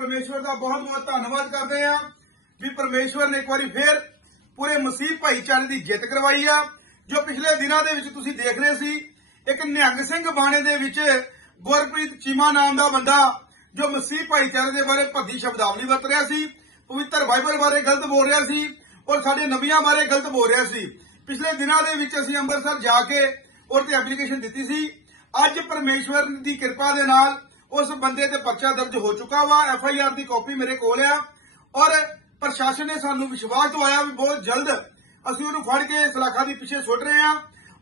ਪਰਮੇਸ਼ਵਰ ਦਾ ਬਹੁਤ ਬਹੁਤ ਧੰਨਵਾਦ ਕਰਦੇ ਆ ਵੀ ਪਰਮੇਸ਼ਵਰ ਨੇ ਇੱਕ ਵਾਰੀ ਫੇਰ ਪੂਰੇ ਮਸੀਹ ਭਾਈਚਾਰੇ ਦੀ ਜਿੱਤ ਕਰਵਾਈ ਆ, ਜੋ ਪਿਛਲੇ ਦਿਨਾਂ ਦੇ ਵਿੱਚ ਤੁਸੀਂ ਦੇਖ ਰਹੇ ਸੀ, ਇੱਕ ਨਿਹੰਗ ਸਿੰਘ ਬਾਣੇ ਦੇ ਵਿੱਚ ਗੁਰਪ੍ਰੀਤ ਚੀਮਾ ਨਾਮ ਦਾ ਬੰਦਾ, ਜੋ ਮਸੀਹ ਭਾਈਚਾਰੇ ਦੇ ਬਾਰੇ ਭੱਦੀ ਸ਼ਬਦਾਵਲੀ ਵਰਤ ਰਿਹਾ ਸੀ, ਪਵਿੱਤਰ ਬਾਈਬਲ ਬਾਰੇ ਗਲਤ ਬੋਲ ਰਿਹਾ ਸੀ ਔਰ ਸਾਡੇ ਨਬੀਆਂ ਬਾਰੇ ਗਲਤ ਬੋਲ ਰਿਹਾ ਸੀ। ਪਿਛਲੇ ਦਿਨਾਂ ਦੇ ਵਿੱਚ ਅਸੀਂ ਅੰਮ੍ਰਿਤਸਰ ਜਾ ਕੇ ਔਰ ਤੇ ਐਪਲੀਕੇਸ਼ਨ ਦਿੱਤੀ ਸੀ। ਅੱਜ ਪਰਮੇਸ਼ਵਰ ਦੀ ਕਿਰਪਾ ਦੇ ਨਾਲ ਉਸ ਬੰਦੇ ਤੇ ਪਰਚਾ ਦਰਜ ਹੋ ਚੁੱਕਾ ਵਾ। ਐਫ ਆਈ ਆਰ ਦੀ ਕਾਪੀ ਮੇਰੇ ਕੋਲ ਆ। ਔਰ ਪ੍ਰਸ਼ਾਸਨ ਨੇ ਸਾਨੂੰ ਵਿਸ਼ਵਾਸ ਦਵਾਇਆ ਵੀ ਬਹੁਤ ਜਲਦ ਅਸੀਂ ਉਹਨੂੰ ਫੜ ਕੇ ਸਲਾਖਾਂ ਦੀ ਪਿੱਛੇ ਸੁੱਟ ਰਹੇ ਹਾਂ।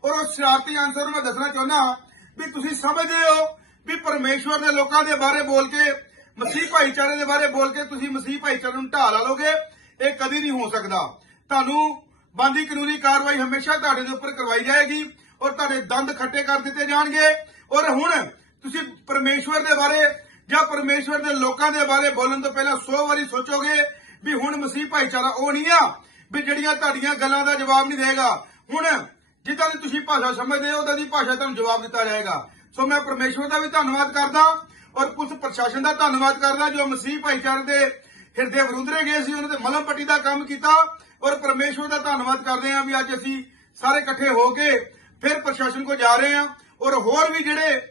ਔਰ ਉਸ ਸ਼ਰਾਰਤੀ ਅਨਸਰ ਨੂੰ ਮੈਂ ਦੱਸਣਾ ਚਾਹੁੰਦਾ ਵੀ ਤੁਸੀਂ ਸਮਝਦੇ ਹੋ ਵੀ ਪਰਮੇਸ਼ਵਰ ਦੇ ਲੋਕਾਂ ਦੇ ਬਾਰੇ ਬੋਲ ਕੇ, ਮਸੀਹ ਭਾਈਚਾਰੇ ਦੇ ਬਾਰੇ ਬੋਲ ਕੇ ਤੁਸੀਂ ਮਸੀਹ ਭਾਈਚਾਰੇ ਨੂੰ ਢਾਹ ਲਾ ਲੋਗੇ ਇਹ ਕਦੀ ਨਹੀਂ ਹੋ ਸਕਦਾ। ਤੁਹਾਨੂੰ ਬੰਦੀ ਕਾਨੂੰਨੀ ਕਾਰਵਾਈ ਹਮੇਸ਼ਾ ਤੁਹਾਡੇ ਦੇ ਉੱਪਰ ਕਰਵਾਈ ਜਾਏਗੀ ਔਰ ਤੁਹਾਡੇ ਦੰਦ ਖੱਟੇ ਕਰ ਦਿੱਤੇ ਜਾਣਗੇ। ਔਰ ਹੁਣ ਤੁਸੀਂ ਪਰਮੇਸ਼ਵਰ ਦੇ ਬਾਰੇ ਜਾਂ ਪਰਮੇਸ਼ਵਰ ਦੇ ਲੋਕਾਂ ਦੇ ਬਾਰੇ ਬੋਲਣ ਤੋਂ ਪਹਿਲਾਂ 100 ਵਾਰੀ ਸੋਚੋਗੇ ਵੀ ਹੁਣ ਮਸੀਹ ਭਾਈਚਾਰਾ ਉਹ ਨਹੀਂ ਆ, ਵੀ ਜਿਹੜੀਆਂ ਤੁਹਾਡੀਆਂ ਗੱਲਾਂ ਦਾ ਜਵਾਬ ਨਹੀਂ ਦੇਗਾ। ਹੁਣ ਜਿੱਦਾਂ ਦੀ ਤੁਸੀਂ ਭਾਸ਼ਾ ਸਮਝਦੇ ਹੋ ਉਹਦਾ ਦੀ ਭਾਸ਼ਾ ਤੁਹਾਨੂੰ ਜਵਾਬ ਦਿੱਤਾ ਜਾਏਗਾ। ਸੋ ਮੈਂ ਪਰਮੇਸ਼ਵਰ ਦਾ ਵੀ ਧੰਨਵਾਦ ਕਰਦਾ ਔਰ ਪੁਲਿਸ ਪ੍ਰਸ਼ਾਸਨ ਦਾ ਧੰਨਵਾਦ ਕਰਦਾ ਜੋ ਮਸੀਹ ਭਾਈਚਾਰੇ ਦੇ ਹਿਰਦੇ ਵਿਰੁੱਧਰੇ ਗਏ ਸੀ, ਉਹਨਾਂ ਦੇ ਮਲਮ ਪੱਟੀ ਦਾ ਕੰਮ ਕੀਤਾ ਔਰ ਪਰਮੇਸ਼ਵਰ ਦਾ ਧੰਨਵਾਦ ਕਰਦੇ ਹਾਂ ਵੀ ਅੱਜ ਅਸੀਂ ਸਾਰੇ ਇਕੱਠੇ ਹੋ ਕੇ ਫਿਰ ਪ੍ਰਸ਼ਾਸਨ ਕੋ ਜਾ ਰਹੇ ਹਾਂ ਔਰ ਹੋਰ ਵੀ ਜਿਹੜੇ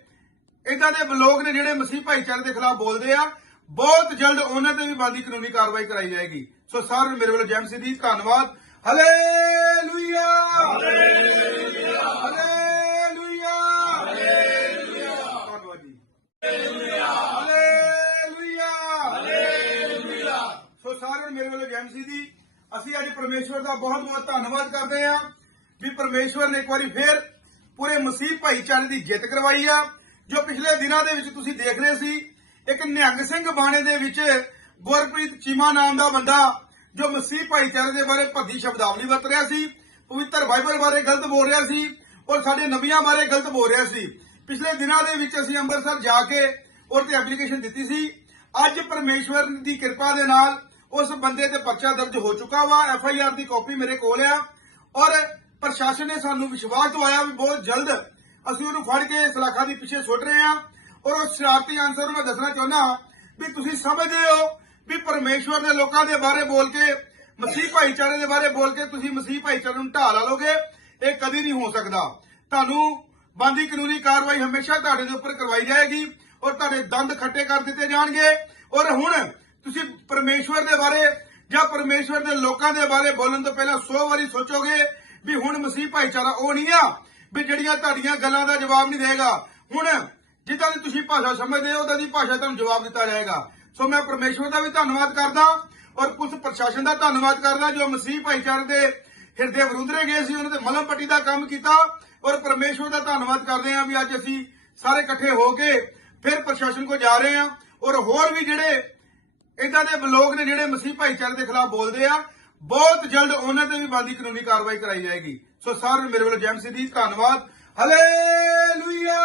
ਇਦਾਂ ਦੇ ਲੋਕ ਨੇ ਜਿਹੜੇ ਮਸੀਹ ਭਾਈਚਾਰੇ ਦੇ ਖਿਲਾਫ ਬੋਲਦੇ ਆ, ਬਹੁਤ ਜਲਦ ਉਹਨਾਂ ਤੇ ਵੀ ਬੰਦੀ ਕਾਨੂੰਨੀ ਕਾਰਵਾਈ ਕਰਾਈ ਜਾਏਗੀ। ਸੋ ਸਾਰਿਆਂ ਨੂੰ ਮੇਰੇ ਵੱਲੋਂ ਜੈ ਮਸੀਹ ਦੀ ਧੰਨਵਾਦ। ਹਾਲੇਲੂਇਆ ਹਾਲੇਲੂਇਆ ਹਾਲੇਲੂਇਆ ਧੰਨਵਾਦ ਜੀ। ਹਾਲੇਲੂਇਆ ਸੋ ਸਾਰਿਆਂ ਨੂੰ ਮੇਰੇ ਵੱਲੋਂ ਜੈ ਮਸੀਹ ਦੀ, ਅਸੀਂ ਅੱਜ ਪਰਮੇਸ਼ਵਰ ਦਾ ਬਹੁਤ ਬਹੁਤ ਧੰਨਵਾਦ ਕਰਦੇ ਹਾਂ। ਵੀ ਪਰਮੇਸ਼ਵਰ ਨੇ ਇੱਕ ਵਾਰੀ ਫੇਰ ਪੂਰੇ ਮਸੀਹ ਭਾਈਚਾਰੇ ਦੀ ਜਿੱਤ ਕਰਵਾਈ ਆ। ਜੋ ਪਿਛਲੇ ਦਿਨਾਂ ਦੇ ਵਿੱਚ ਤੁਸੀਂ ਦੇਖ ਰਹੇ ਸੀ, ਇੱਕ ਨਿਹੰਗ ਸਿੰਘ ਬਾਣੇ ਦੇ ਵਿੱਚ ਗੁਰਪ੍ਰੀਤ ਚੀਮਾ ਨਾਮ ਦਾ ਬੰਦਾ ਜੋ ਮਸੀਹ ਭਾਈਚਾਰੇ ਦੇ ਬਾਰੇ ਭੱਦੀ ਸ਼ਬਦਾਵਲੀ ਵਰਤ ਰਿਹਾ ਸੀ, ਪਵਿੱਤਰ ਬਾਈਬਲ ਬਾਰੇ ਗਲਤ ਬੋਲ ਰਿਹਾ ਸੀ ਔਰ ਸਾਡੇ ਨਬੀਆਂ ਬਾਰੇ ਗਲਤ ਬੋਲ ਰਿਹਾ ਸੀ। ਪਿਛਲੇ ਦਿਨਾਂ ਦੇ ਵਿੱਚ ਅਸੀਂ ਅੰਮ੍ਰਿਤਸਰ ਜਾ ਕੇ ਔਰ ਤੇ ਐਪਲੀਕੇਸ਼ਨ ਦਿੱਤੀ ਸੀ। ਅੱਜ ਪਰਮੇਸ਼ਵਰ ਦੀ ਕਿਰਪਾ ਦੇ ਨਾਲ ਉਸ ਬੰਦੇ ਤੇ ਪਰਚਾ ਦਰਜ ਹੋ ਚੁੱਕਾ ਵਾ। ਐਫ ਆਈ ਆਰ ਦੀ ਕਾਪੀ ਮੇਰੇ ਕੋਲ ਆ ਔਰ ਪ੍ਰਸ਼ਾਸਨ ਨੇ ਸਾਨੂੰ ਵਿਸ਼ਵਾਸ ਦਵਾਇਆ ਵੀ ਬਹੁਤ ਜਲਦ ਅਸੀਂ ਉਹਨੂੰ ਫੜ ਕੇ ਸਲਾਖਾਂ ਦੀ ਪਿੱਛੇ ਸੁੱਟ ਰਹੇ ਹਾਂ ਔਰ ਉਸ ਸ਼ਰਾਰਤੀ ਅਨਸਰ ਨੂੰ ਮੈਂ ਦੱਸਣਾ ਚਾਹੁੰਦਾ ਵੀ ਤੁਸੀਂ ਸਮਝਦੇ ਹੋ ਵੀ ਪਰਮੇਸ਼ਵਰ ਦੇ ਲੋਕਾਂ ਦੇ ਬਾਰੇ ਬੋਲ ਕੇ, ਮਸੀਹ ਭਾਈਚਾਰੇ ਦੇ ਬਾਰੇ ਬੋਲ ਕੇ ਤੁਸੀਂ ਮਸੀਹ ਭਾਈਚਾਰੇ ਨੂੰ ਢਾਹ ਲਾ ਲੋਗੇ, ਇਹ ਕਦੀ ਨਹੀਂ ਹੋ ਸਕਦਾ। ਤੁਹਾਨੂੰ ਬੰਦੀ ਕਾਨੂੰਨੀ ਕਾਰਵਾਈ ਹਮੇਸ਼ਾ ਤੁਹਾਡੇ ਦੇ ਉੱਪਰ ਕਰਵਾਈ ਜਾਏਗੀ ਔਰ ਤੁਹਾਡੇ ਦੰਦ ਖੱਟੇ ਕਰ ਦਿੱਤੇ ਜਾਣਗੇ। ਔਰ ਹੁਣ ਤੁਸੀਂ ਪਰਮੇਸ਼ਵਰ ਦੇ ਬਾਰੇ ਜਾਂ ਪਰਮੇਸ਼ਵਰ ਦੇ ਲੋਕਾਂ ਦੇ ਬਾਰੇ ਬੋਲਣ ਤੋਂ ਪਹਿਲਾਂ 100 ਵਾਰੀ ਸੋਚੋਗੇ ਵੀ ਹੁਣ ਮਸੀਹ ਭਾਈਚਾਰਾ ਉਹ ਨਹੀਂ ਆ ਵੀ ਜਿਹੜੀਆਂ ਤੁਹਾਡੀਆਂ ਗੱਲਾਂ ਦਾ ਜਵਾਬ ਨਹੀਂ ਦੇਗਾ। ਹੁਣ ਜਿੱਦਾਂ ਦੀ ਤੁਸੀਂ ਭਾਸ਼ਾ ਸਮਝਦੇ ਹੋ, ਉਹਦਾ ਦੀ ਭਾਸ਼ਾ ਤੁਹਾਨੂੰ ਜਵਾਬ ਦਿੱਤਾ ਜਾਏਗਾ। ਸੋ ਮੈਂ ਪਰਮੇਸ਼ਵਰ ਦਾ ਵੀ ਧੰਨਵਾਦ ਕਰਦਾ ਔਰ ਪੁਲਿਸ ਪ੍ਰਸ਼ਾਸਨ ਦਾ ਧੰਨਵਾਦ ਕਰਦਾ, ਜੋ ਮਸੀਹ ਭਾਈਚਾਰੇ ਦੇ ਹਿਰਦੇ ਵਿਰੁੱਧਰੇ ਗਏ ਸੀ, ਉਹਨਾਂ ਦੇ ਮਲਮ ਪੱਟੀ ਦਾ ਕੰਮ ਕੀਤਾ ਔਰ ਪਰਮੇਸ਼ਵਰ ਦਾ ਧੰਨਵਾਦ ਕਰਦੇ ਹਾਂ ਵੀ ਅੱਜ ਅਸੀਂ ਸਾਰੇ ਇਕੱਠੇ ਹੋ ਕੇ ਫਿਰ ਪ੍ਰਸ਼ਾਸਨ ਕੋ ਜਾ ਰਹੇ ਹਾਂ ਔਰ ਹੋਰ ਵੀ ਜਿਹੜੇ ਇਦਾਂ ਦੇ ਲੋਕ ਨੇ, ਜਿਹੜੇ ਮਸੀਹ ਭਾਈਚਾਰੇ ਦੇ ਖਿਲਾਫ ਬੋਲਦੇ ਆ, ਬਹੁਤ ਜਲਦ ਉਹਨਾਂ ਤੇ ਵੀ ਬੰਦੀ ਕਾਨੂੰਨੀ ਕਾਰਵਾਈ ਕਰਾਈ ਜਾਏਗੀ। ਸੋ ਸਾਰੇ ਮੇਰੇ ਵੱਲੋਂ ਜੈਮਸੀ ਦੀ ਧੰਨਵਾਦ। ਹalleluya